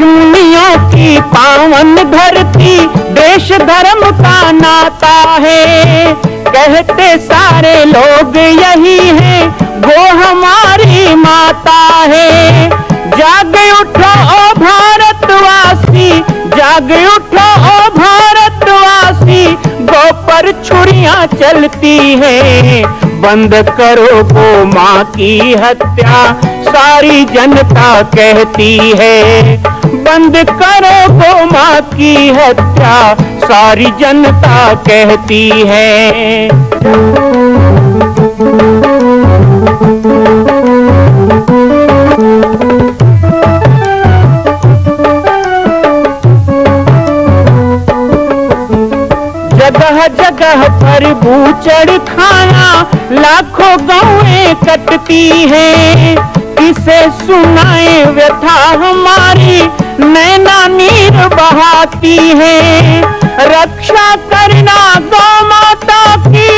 ऋषिमुनियों की पावन धरती, देश धर्म का नाता है। कहते सारे लोग यही है, वो हमारी माता है। जाग उठो ओ भारतवासी, जाग उठो ओ भारतवासी, गौ पर छुरियां चलती हैं। बंद करो गौ माँ की हत्या, सारी जनता कहती है। बंद करो गौ माँ की हत्या, सारी जनता कहती है। जगह जगह पर बूचड़ खाना, लाखों गौएं कटती हैं। किसे सुनाए व्यथा हमारी, नैना नीर बहाती है। रक्षा करना गौ माता की,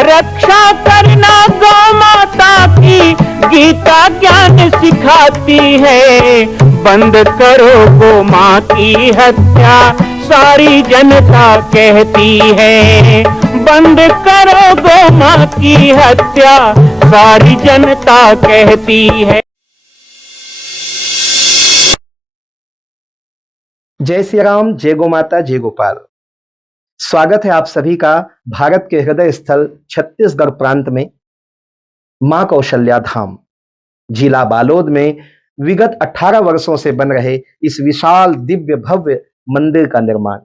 रक्षा करना गौ माता की, गीता ज्ञान सिखाती है। बंद करो गौ माँ की हत्या, सारी जनता कहती है। बंद करो गौ माँ की हत्या, सारी जनता कहती है। जय श्री राम, जय गौ माता, जय गोपाल। स्वागत है आप सभी का भारत के हृदय स्थल छत्तीसगढ़ प्रांत में मां कौशल्या धाम जिला बालोद में विगत 18 वर्षों से बन रहे इस विशाल दिव्य भव्य मंदिर का निर्माण।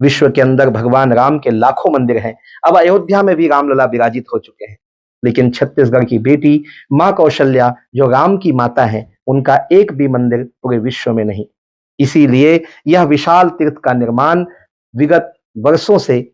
विश्व के अंदर भगवान राम के लाखों मंदिर हैं। अब अयोध्या में भी रामलला विराजित हो चुके हैं, लेकिन छत्तीसगढ़ की बेटी मां कौशल्या जो राम की माता है, उनका एक भी मंदिर पूरे विश्व में नहीं। इसीलिए यह विशाल तीर्थ का निर्माण विगत वर्षों से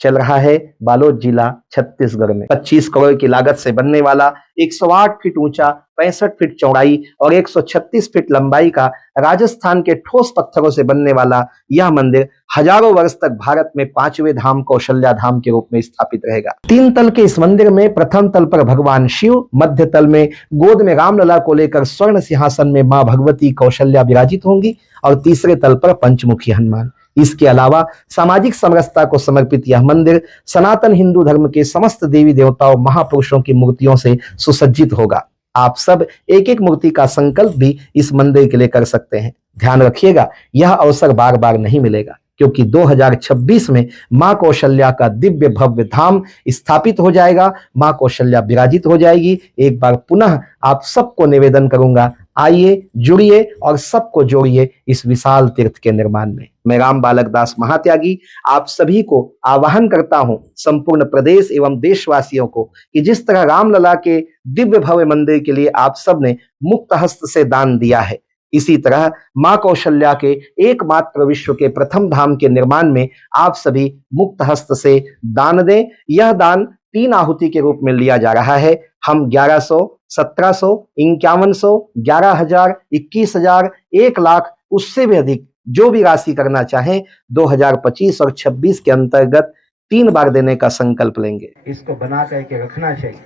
चल रहा है बालोद जिला छत्तीसगढ़ में। 25 करोड़ की लागत से बनने वाला 108 फीट ऊंचा, 65 फीट चौड़ाई और 136 फीट लंबाई का राजस्थान के ठोस पत्थरों से बनने वाला यह मंदिर हजारों वर्ष तक भारत में 5वें धाम कौशल्या धाम के रूप में स्थापित रहेगा। 3 तल के इस मंदिर में प्रथम तल पर भगवान शिव, मध्य तल में गोद में रामलला को लेकर स्वर्ण सिंहासन में मां भगवती कौशल्या विराजित होंगी और तीसरे तल पर पंचमुखी हनुमान। इसके अलावा सामाजिक समरसता को समर्पित यह मंदिर सनातन हिंदू धर्म के समस्त देवी देवताओं महापुरुषों की मूर्तियों से सुसज्जित होगा। आप सब एक एक मूर्ति का संकल्प भी इस मंदिर के लिए कर सकते हैं। ध्यान रखिएगा, यह अवसर बार बार नहीं मिलेगा, क्योंकि 2026 में मां कौशल्या का दिव्य भव्य धाम स्थापित हो जाएगा। मां कौशल्या विराजित हो जाएगी। एक बार पुनः आप सबको निवेदन करूंगा, आइए, जुड़िए और सबको जोड़िए इस विशाल तीर्थ के निर्माण में। मैं राम बालक दास महात्यागी आप सभी को आह्वान करता हूं, संपूर्ण प्रदेश एवं देशवासियों को, कि जिस तरह रामलला के दिव्य भव्य मंदिर के लिए आप सबने मुक्त हस्त से दान दिया है, इसी तरह मां कौशल्या के एकमात्र विश्व के प्रथम धाम के निर्माण में आप सभी मुक्त हस्त से दान दें। यह दान 3 आहुति के रूप में लिया जा रहा है। हम 1100, 1700, 5100, 11,000, 21,000, 1 लाख, उससे भी अधिक जो भी राशि करना चाहें 2025 और 26 के अंतर्गत 3 बार देने का संकल्प लेंगे। इसको बना करके रखना चाहिए।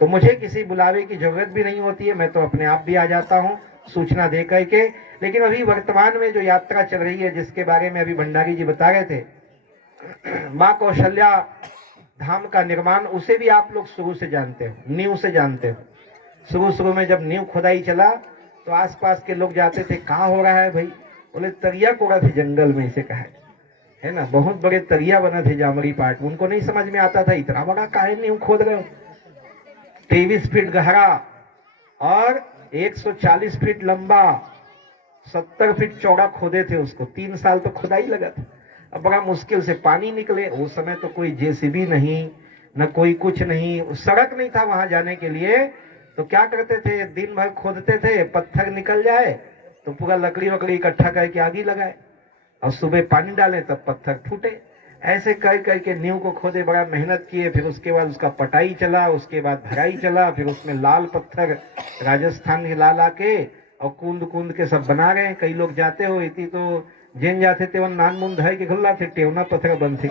तो मुझे किसी बुलावे की जरूरत भी नहीं होती है, मैं तो अपने आप भी आ जाता हूँ सूचना दे करके। लेकिन अभी वर्तमान में जो यात्रा चल रही है, जिसके बारे में अभी भंडारी जी बता रहे थे, मां कौशल्या धाम का निर्माण, उसे भी आप लोग शुरू से जानते हो, नींव से जानते हो। शुरू में जब नींव खुदाई चला तो आसपास के लोग जाते थे, कहाँ हो रहा है भाई? बोले तरिया कोड़ा थे जंगल में, इसे कहा है ना। बहुत बड़े तरिया बने थे जामरी पाट, उनको नहीं समझ में आता था इतना बड़ा काहे नींव खोद रहे हो। 23 फीट गहरा और 140 फीट लंबा, 70 फीट चौड़ा खोदे थे उसको। 3 साल तो खुदाई लगा था। अब बड़ा मुश्किल से पानी निकले। उस समय तो कोई जेसीबी नहीं, न कोई कुछ नहीं, सड़क नहीं था वहां जाने के लिए। तो क्या करते थे, दिन भर खोदते थे, पत्थर निकल जाए तो पूरा लकड़ी वकड़ी इकट्ठा करके आगी लगाए और सुबह पानी डाले तब पत्थर फूटे। ऐसे कर करके नींव को खोदे, बड़ा मेहनत किए। फिर उसके बाद उसका पटाई चला, उसके बाद भराई चला, फिर उसमें लाल पत्थर राजस्थान के लाल आके और कूंद कूंद के सब बना रहे हैं। कई लोग जाते हो इतनी तो जेन जाते थे, वन नान मुंद है कि खुल्ला थे, टेवना पत्थर बंद थे।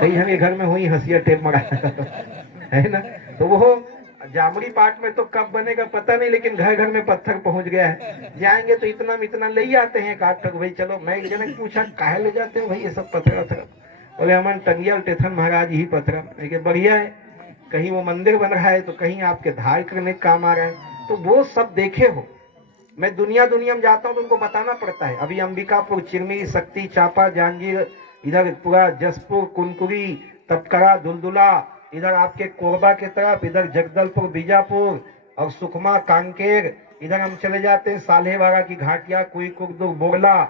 कई हमें घर में हुई हंसिया टेप मरा है ना। तो वो जामड़ी पाट में तो कब बनेगा पता नहीं, लेकिन घर घर में पत्थर पहुंच गया है। जाएंगे तो इतना ले आते हैं काट तक। भाई चलो, मैं एक जने पूछा काहे ले जाते हो भाई ये सब पत्थर वत्थर? बोले हमन टंगियल टेथन महाराज ही पत्थर। लेकिन बढ़िया है, कहीं वो मंदिर बन रहा है तो कहीं आपके धार करने का काम आ रहा है। तो वो सब देखे हो। मैं दुनिया में जाता हूँ तो उनको बताना पड़ता है। अभी अंबिकापुर, चिरमी, शक्ति, चापा, जांजगीर, इधर पूरा जसपुर, कुनकुरी, तपकरा, दुलदुला, इधर आपके कोरबा के तरफ, इधर जगदलपुर, बीजापुर और सुकमा, कांकेर, इधर हम चले जाते हैं सालेवाड़ा की घाटिया, कुईकुर्दुर, बोगला।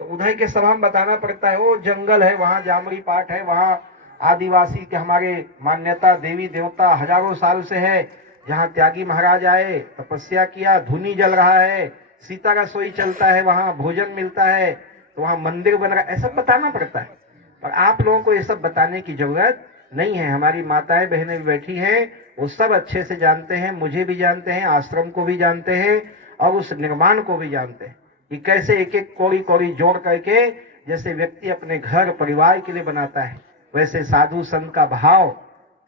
तो उधर के सब हम बताना पड़ता है। वो जंगल है, वहाँ जामड़ी पाठ है, वहाँ आदिवासी के हमारे मान्यता, देवी देवता हजारों साल से है। जहाँ त्यागी महाराज आए, तपस्या किया, धुनी जल रहा है, सीता का सोई चलता है, वहाँ भोजन मिलता है, तो वहाँ मंदिर बन रहा है, ऐसा बताना पड़ता है। पर आप लोगों को ये सब बताने की जरूरत नहीं है। हमारी माताएं बहनें भी बैठी हैं, वो सब अच्छे से जानते हैं, मुझे भी जानते हैं, आश्रम को भी जानते हैं और उस निर्माण को भी जानते हैं कि कैसे एक एक कौड़ी कौड़ी जोड़ करके जैसे व्यक्ति अपने घर परिवार के लिए बनाता है, वैसे साधु संत का भाव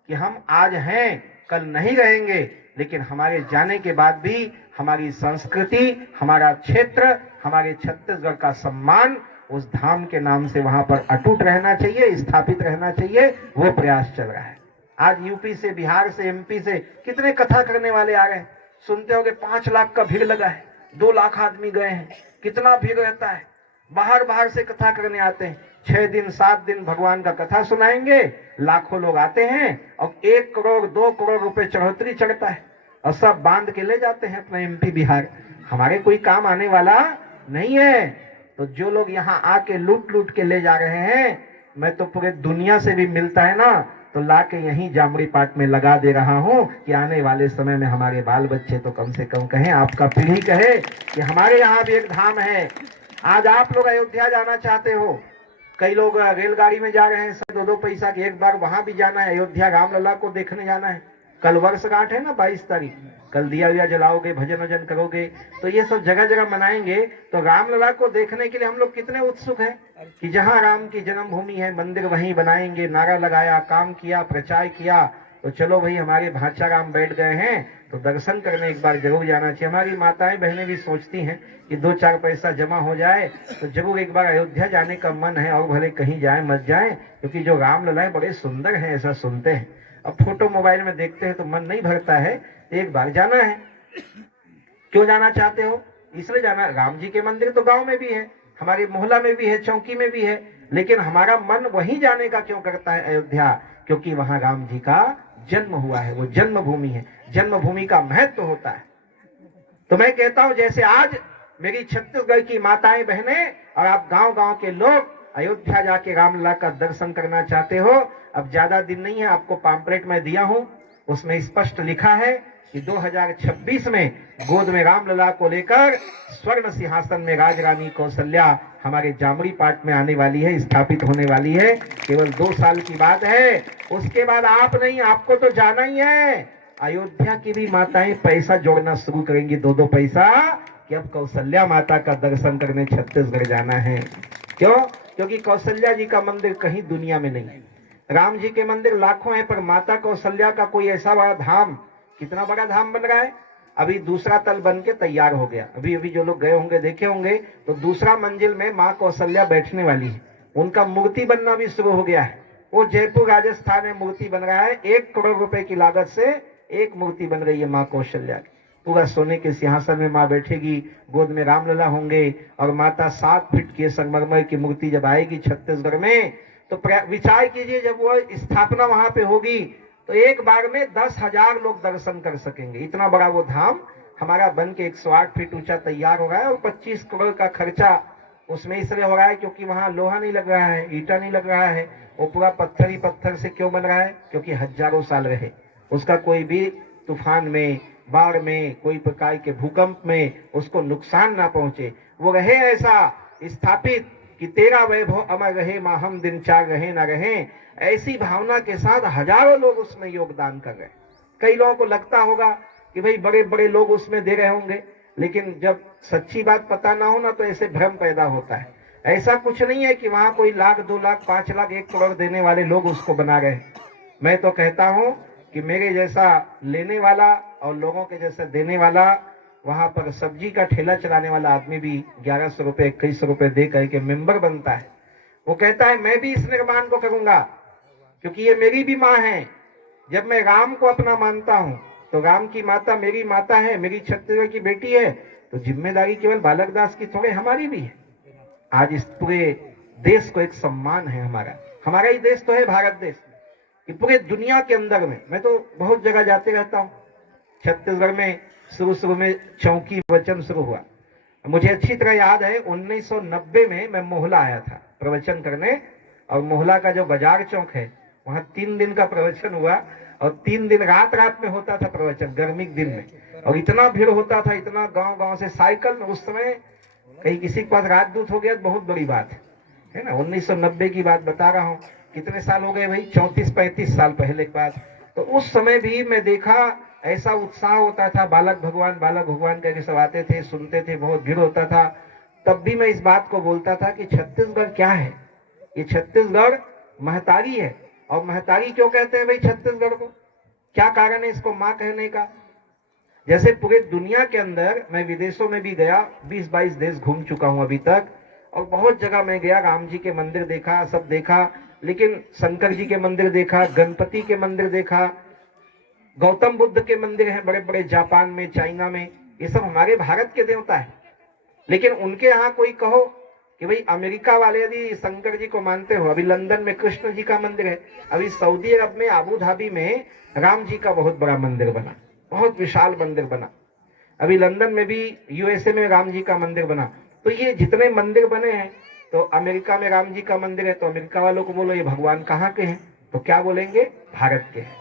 कि हम आज हैं कल नहीं रहेंगे, लेकिन हमारे जाने के बाद भी हमारी संस्कृति, हमारा क्षेत्र, हमारे छत्तीसगढ़ का सम्मान उस धाम के नाम से वहां पर अटूट रहना चाहिए, स्थापित रहना चाहिए। वो प्रयास चल रहा है। आज यूपी से, बिहार से, एमपी से कितने कथा करने वाले आ गए। सुनते होगे 5 लाख का भीड़ लगा है, 2 लाख आदमी गए हैं, कितना भीड़ रहता है। बाहर से कथा करने आते हैं, 6 दिन 7 दिन भगवान का कथा सुनाएंगे, लाखों लोग आते हैं और 1 करोड़ 2 करोड़ रुपए चढ़ोतरी चढ़ता है और सब बांध के ले जाते हैं अपना एमपी बिहार। हमारे कोई काम आने वाला नहीं है। तो जो लोग यहाँ आके लूट के ले जा रहे हैं, मैं तो पूरे दुनिया से भी मिलता है ना, तो ला के यहीं जामड़ी पाट में लगा दे रहा हूँ कि आने वाले समय में हमारे बाल बच्चे तो कम से कम कहें, आपका पीढ़ी कहे कि हमारे यहाँ भी एक धाम है। आज आप लोग अयोध्या जाना चाहते हो, कई लोग रेलगाड़ी में जा रहे हैं, 2-2 पैसा की, एक बार वहां भी जाना है, अयोध्या रामलला को देखने जाना है। कल वर्षगांठ है ना 22 तारीख, कल दिया विया जलाओगे, भजन वजन करोगे, तो ये सब जगह जगह मनाएंगे। तो रामलला को देखने के लिए हम लोग कितने उत्सुक हैं कि जहाँ राम की जन्मभूमि है, मंदिर वहीं बनाएंगे। नारा लगाया, काम किया, प्रचार किया। तो चलो भाई, हमारे भाचा राम बैठ गए हैं तो दर्शन करने एक बार जरूर जाना चाहिए। हमारी माताएं बहनें भी सोचती हैं कि 2-4 पैसा जमा हो जाए तो जरूर एक बार अयोध्या जाने का मन है, और भले कहीं जाए मत जाए, क्योंकि जो रामलला है बड़े सुंदर हैं, ऐसा सुनते हैं। अब फोटो मोबाइल में देखते हैं तो मन नहीं भरता है, एक बार जाना है। क्यों जाना चाहते हो? इसलिए जाना, राम जी के मंदिर तो गांव में भी है, हमारे मोहल्ला में भी है, चौकी में भी है, लेकिन हमारा मन वहीं जाने का क्यों करता है, अयोध्या? क्योंकि वहां राम जी का जन्म हुआ है, वो जन्मभूमि है, जन्मभूमि का महत्व होता है। तो मैं कहता हूं, जैसे आज मेरी छत्तीसगढ़ की माताएं बहनें और आप गांव के लोग अयोध्या जाके रामलला का दर्शन करना चाहते हो, अब ज्यादा दिन नहीं है, आपको पैम्पलेट में दिया हूं, उसमें स्पष्ट लिखा है कि 2026 में गोद में रामलला को लेकर स्वर्ण सिंहासन में राजरानी कौशल्या हमारे जामड़ी पाट में आने वाली है, स्थापित होने वाली है। केवल 2 साल की बात है, उसके बाद आप नहीं, आपको तो जाना ही है। अयोध्या की भी माताएं पैसा जोड़ना शुरू करेंगी, 2-2 पैसा, कि अब कौशल्या माता का दर्शन करने छत्तीसगढ़ जाना है। क्यों? क्योंकि कौशल्या जी का मंदिर कहीं दुनिया में नहीं। राम जी के मंदिर लाखों हैं, पर माता कौशल्या का कोई ऐसा बड़ा धाम, कितना बड़ा धाम बन रहा है। अभी दूसरा तल बन के तैयार हो गया, अभी जो लोग गए होंगे देखे होंगे, तो दूसरा मंजिल में माँ कौशल्या बैठने वाली है, उनका मूर्ति बनना भी शुरू हो गया है। वो जयपुर राजस्थान में मूर्ति बन रहा है, 1 करोड़ रुपए की लागत से एक मूर्ति बन रही है माँ कौशल्या की। पूरा सोने के सिंहासन में माँ बैठेगी, गोद में रामलला होंगे, और माता 7 फीट की संगमरमर की मूर्ति जब आएगी छत्तीसगढ़ में, तो विचार कीजिए, जब वो स्थापना वहां पे होगी तो एक बार में 10,000 लोग दर्शन कर सकेंगे। इतना बड़ा वो धाम हमारा बन के 108 फीट ऊंचा तैयार हो रहा है, और 25 करोड़ का खर्चा उसमें इसलिए हो रहा है क्योंकि वहां लोहा नहीं लग रहा है, ईटा नहीं लग रहा है, वो पूरा पत्थर ही पत्थर से क्यों बन रहा है? क्योंकि हजारों साल रहे, उसका कोई भी तूफान में, बाढ़ में, कोई प्रकार के भूकंप में उसको नुकसान ना पहुंचे, वो रहे ऐसा स्थापित कि तेरा वैभव अमर रहे, माहम दिन 4 रहे ना रहे। ऐसी भावना के साथ हजारों लोग उसमें योगदान कर रहे हैं। कई लोगों को लगता होगा कि भाई बड़े बड़े लोग उसमें दे रहे होंगे, लेकिन जब सच्ची बात पता ना हो ना तो ऐसे भ्रम पैदा होता है। ऐसा कुछ नहीं है कि वहां कोई 1 लाख 2 लाख 5 लाख 1 करोड़ देने वाले लोग उसको बना रहे हैं। मैं तो कहता हूं कि मेरे जैसा लेने वाला और लोगों के जैसा देने वाला, वहां पर सब्जी का ठेला चलाने वाला आदमी भी 1100 रुपये 2100 रुपये दे करके मेंबर बनता है। वो कहता है मैं भी इस निर्माण को करूंगा क्योंकि ये मेरी भी माँ है। जब मैं राम को अपना मानता हूँ तो राम की माता मेरी माता है, मेरी छत्तीसगढ़ की बेटी है, तो जिम्मेदारी केवल बालक दास की थोड़े, हमारी भी है। आज इस पूरे देश को एक सम्मान है हमारा ही देश तो है भारत देश, कि पूरे दुनिया के अंदर में, मैं तो बहुत जगह जाते रहता हूँ। छत्तीसगढ़ में शुरू में चौकी प्रवचन शुरू हुआ। मुझे अच्छी तरह याद है 1990 में मैं मोहला आया था प्रवचन करने, और मोहला का जो बाजार चौक है वहाँ 3 दिन का प्रवचन हुआ, और 3 दिन रात में होता था प्रवचन, गर्मी के दिन में, और इतना भीड़ होता था, इतना गांव से साइकिल। उस समय कहीं किसी के पास राजदूत हो गया तो बहुत बड़ी बात है ना। 1990 की बात बता रहा हूँ, कितने साल हो गए भाई, 34-35 साल पहले की बात। तो उस समय भी मैं देखा ऐसा उत्साह होता था, बालक भगवान करके सब आते थे, सुनते थे, बहुत भीड़ होता था। तब भी मैं इस बात को बोलता था कि छत्तीसगढ़ क्या है, ये छत्तीसगढ़ महतारी है। और महतारी क्यों कहते हैं भाई छत्तीसगढ़ को, क्या कारण है इसको माँ कहने का? जैसे पूरे दुनिया के अंदर, मैं विदेशों में भी गया, 20-22 देश घूम चुका हूं अभी तक, और बहुत जगह मैं गया, राम जी के मंदिर देखा, सब देखा, लेकिन शंकर जी के मंदिर देखा, गणपति के मंदिर देखा, गौतम बुद्ध के मंदिर हैं बड़े बड़े जापान में, चाइना में, ये सब हमारे भारत के देवता है। लेकिन उनके यहाँ कोई कहो कि भाई अमेरिका वाले यदि शंकर जी को मानते हो, अभी लंदन में कृष्ण जी का मंदिर है, अभी सऊदी अरब में आबू धाबी में राम जी का बहुत बड़ा मंदिर बना, बहुत विशाल मंदिर बना। अभी लंदन में भी, यूएसए में राम जी का मंदिर बना। तो ये जितने मंदिर बने हैं, तो अमेरिका में राम जी का मंदिर है, तो अमेरिका वालों को बोलो ये भगवान कहाँ के हैं, तो क्या बोलेंगे, भारत के हैं।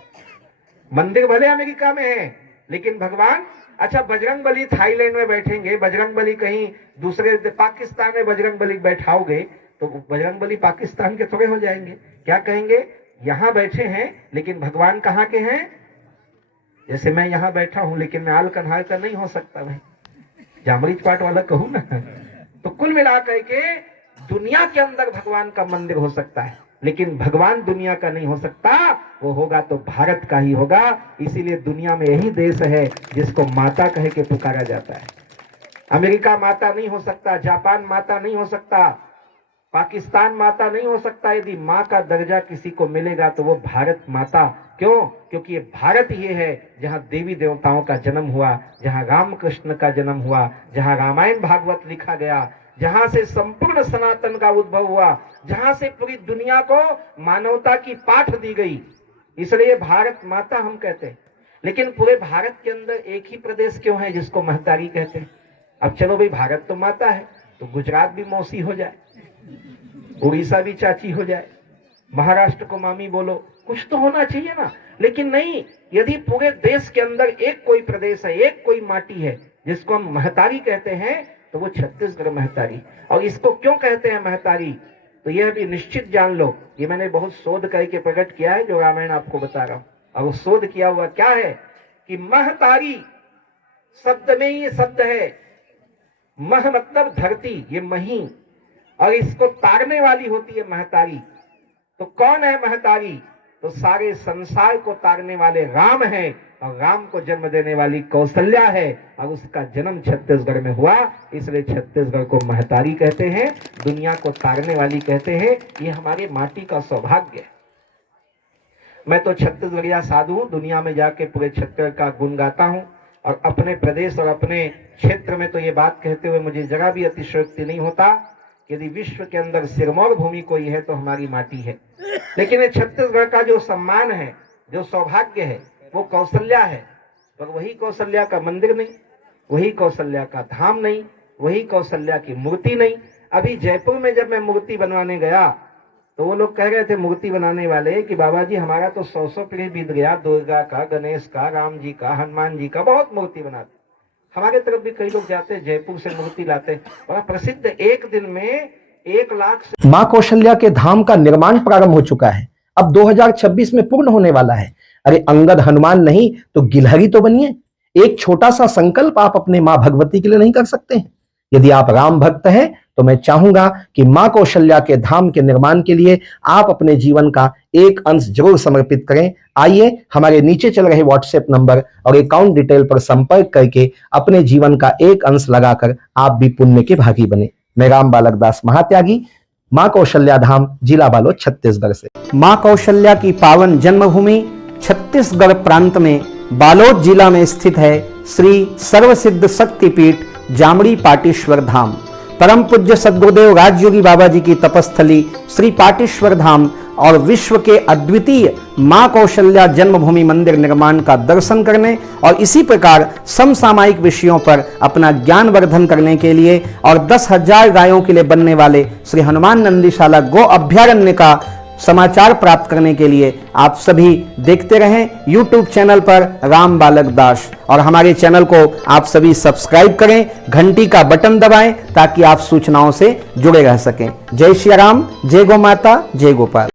मंदिर भले अमेरिका में है लेकिन भगवान, अच्छा बजरंग बली थाईलैंड में बैठेंगे, बजरंग बली कहीं दूसरे पाकिस्तान में बजरंग बली बैठाओगे तो बजरंग बली पाकिस्तान के थोड़े हो जाएंगे, क्या कहेंगे, यहाँ बैठे हैं लेकिन भगवान कहाँ के हैं। जैसे मैं यहाँ बैठा हूं लेकिन मैं आल कन्हार का नहीं हो सकता भाई, जामरीच पाट वाला कहूं ना। तो कुल मिलाकर के दुनिया के अंदर भगवान का मंदिर हो सकता है, लेकिन भगवान दुनिया का नहीं हो सकता, वो होगा तो भारत का ही होगा। इसीलिए दुनिया में यही देश है जिसको माता कह के पुकारा जाता है। अमेरिका माता नहीं हो सकता, जापान माता नहीं हो सकता, पाकिस्तान माता नहीं हो सकता। यदि माँ का दर्जा किसी को मिलेगा तो वो भारत माता। क्यों? क्योंकि ये भारत ही है जहाँ देवी देवताओं का जन्म हुआ, जहाँ राम कृष्ण का जन्म हुआ, जहाँ रामायण भागवत लिखा गया, जहां से संपूर्ण सनातन का उद्भव हुआ, जहां से पूरी दुनिया को मानवता की पाठ दी गई, इसलिए भारत माता हम कहते हैं। लेकिन पूरे भारत के अंदर एक ही प्रदेश क्यों है जिसको महतारी कहते हैं? अब चलो भाई भारत तो माता है, तो गुजरात भी मौसी हो जाए, उड़ीसा भी चाची हो जाए, महाराष्ट्र को मामी बोलो, कुछ तो होना चाहिए ना। लेकिन नहीं, यदि पूरे देश के अंदर एक कोई प्रदेश है, एक कोई माटी है जिसको हम महतारी कहते हैं, तो वो छत्तीसगढ़ महतारी। और इसको क्यों कहते हैं महतारी, तो यह भी निश्चित जान लो, ये मैंने बहुत शोध करके प्रकट किया है, जो रामायण आपको बता रहा हूं। और वो शोध किया हुआ क्या है कि महतारी शब्द में ही शब्द है, मह मतलब धरती, ये मही, और इसको तारने वाली होती है महतारी। तो कौन है महतारी? तो सारे संसार को तारने वाले राम है, और राम को जन्म देने वाली कौशल्या है, और उसका जन्म छत्तीसगढ़ में हुआ, इसलिए छत्तीसगढ़ को महतारी कहते हैं, दुनिया को तारने वाली कहते हैं। ये हमारी माटी का सौभाग्य है। मैं तो छत्तीसगढ़िया साधु हूं, दुनिया में जाके पूरे छत्तीसगढ़ का गुण गाता हूं, और अपने प्रदेश और अपने क्षेत्र में तो ये बात कहते हुए मुझे जरा भी अतिशयोक्ति नहीं होता। यदि विश्व के अंदर सिरमौर भूमि कोई है तो हमारी माटी है। लेकिन ये छत्तीसगढ़ का जो सम्मान है, जो सौभाग्य है, वो कौशल्या है। पर वही कौशल्या का मंदिर नहीं, वही कौशल्या का धाम नहीं, वही कौशल्या की मूर्ति नहीं। अभी जयपुर में जब मैं मूर्ति बनवाने गया तो वो लोग कह रहे थे मूर्ति बनाने वाले कि बाबा जी हमारा तो 100 पीढ़ी बीत गया, दुर्गा का, गणेश का, राम जी का, हनुमान जी का, बहुत मूर्ति बनाते। हमारे तरफ भी कई लोग जाते हैं, जयपुर से मूर्ति लाते, बड़ा प्रसिद्ध, एक दिन में 1 लाख से। मां कौशल्या के धाम का निर्माण प्रारंभ हो चुका है, अब 2026 में पूर्ण होने वाला है। अरे अंगद हनुमान नहीं तो गिलहरी तो बनिए। एक छोटा सा संकल्प आप अपने मां भगवती के लिए नहीं कर सकते हैं? यदि आप राम भक्त हैं तो मैं चाहूंगा कि मां कौशल्या के धाम के निर्माण के लिए आप अपने जीवन का एक अंश जरूर समर्पित करें। आइए हमारे नीचे चल रहे व्हाट्सएप नंबर और अकाउंट डिटेल पर संपर्क करके अपने जीवन का एक अंश लगाकर आप भी पुण्य के भागी बने। मैं राम बालक दास महात्यागी, मां कौशल्या धाम, जिला बालोद, छत्तीसगढ़ से। मां कौशल्या की पावन जन्मभूमि छत्तीसगढ़ प्रांत में बालोद जिला में स्थित है श्री सर्वसिद्ध शक्तिपीठ जामड़ी पाटेश्वर धाम। परम पूज्य सद्गुरुदेव राजयोगी बाबा जी की तपस्थली श्री पाटेश्वर धाम और विश्व के अद्वितीय मां कौशल्या जन्मभूमि मंदिर निर्माण का दर्शन करने और इसी प्रकार समसामयिक विषयों पर अपना ज्ञान वर्धन करने के लिए और 10,000 गायों के लिए बनने वाले श्री हनुमान नंदीशाला गो अभ्यारण्य का समाचार प्राप्त करने के लिए आप सभी देखते रहें YouTube चैनल पर राम बालक दास, और हमारे चैनल को आप सभी सब्सक्राइब करें, घंटी का बटन दबाएं ताकि आप सूचनाओं से जुड़े रह सकें। जय श्री राम, जय गौ माता, जय गोपाल।